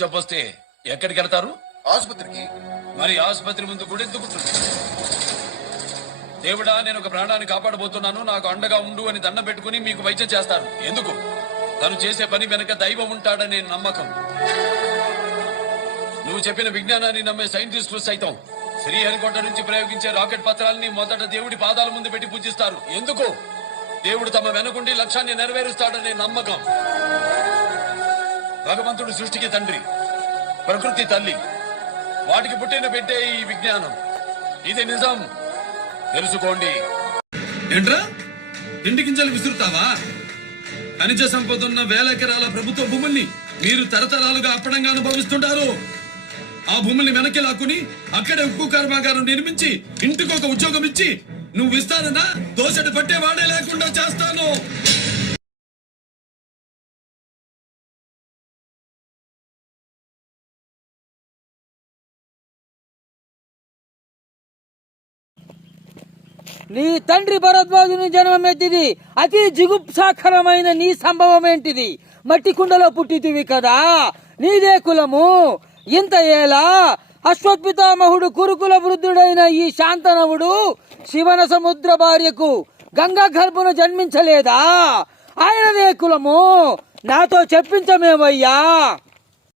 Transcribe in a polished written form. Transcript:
జబ్బొస్తే ఎక్కడికి వెళ్తారు? ఆసుపత్రికి. మరి ఆసుపత్రి ముందు కూడా ఎందుకు? దేవుడా, నేను ఒక ప్రాణాన్ని కాపాడబోతున్నాను, నాకు అండగా ఉండు అని దండం పెట్టుకుని మీకు వైద్యం చేస్తారు. ఎందుకు? తను చేసే పని వెనక దైవం ఉంటాడనే నమ్మకం. నువ్వు చెప్పిన విజ్ఞానాన్ని నమ్మే సైంటిస్టులు సైతం శ్రీహరికోట నుంచి ప్రయోగించే రాకెట్ పత్రాలని మొదట దేవుడి పాదాల ముందు పెట్టి పూజిస్తారు. ఎందుకు? దేవుడు తమ వెనకుండి లక్ష్యాన్ని నెరవేరుస్తాడనే నమ్మకం. భగవంతుడు సృష్టికి తండ్రి, ప్రకృతి తల్లి, వాటికి పుట్టిన బిడ్డే ఈ విజ్ఞానం. ఇది నిజం, తెలుసుకోండి. ఏంట్రా, ఇంటి గింజలు విసురుతావా? ఖనిజ సంపద ఉన్న వేల ఎకరాల ప్రభుత్వ భూముల్ని మీరు తరతరాలుగా అప్పడంగా అనుభవిస్తుంటారు. ఆ భూముల్ని వెనక్కి లాక్కుని అక్కడే ఉక్కు కర్మాగారం నిర్మించి ఇంటికి ఒక ఉద్యోగం ఇచ్చి నువ్వు ఇస్తానన్నా దోసటి పట్టేవాడే లేకుండా చేస్తాను. నీ తండ్రి భరద్వాజుని జన్మమెత్తిది అతి జిగుప్సాకరమైన నీ సంభవం ఏంటిది? మట్టి కుండలో పుట్టితివి కదా, నీదే కులము. ఇంత ఏలా అశ్వత్పితామహుడు కురుకుల వృద్ధుడైన ఈ శాంతనవుడు శివన సముద్ర భార్యకు గంగా గర్భును జన్మించలేదా? ఆయనదే కులము. నాతో చెప్పించమేమయ్యా?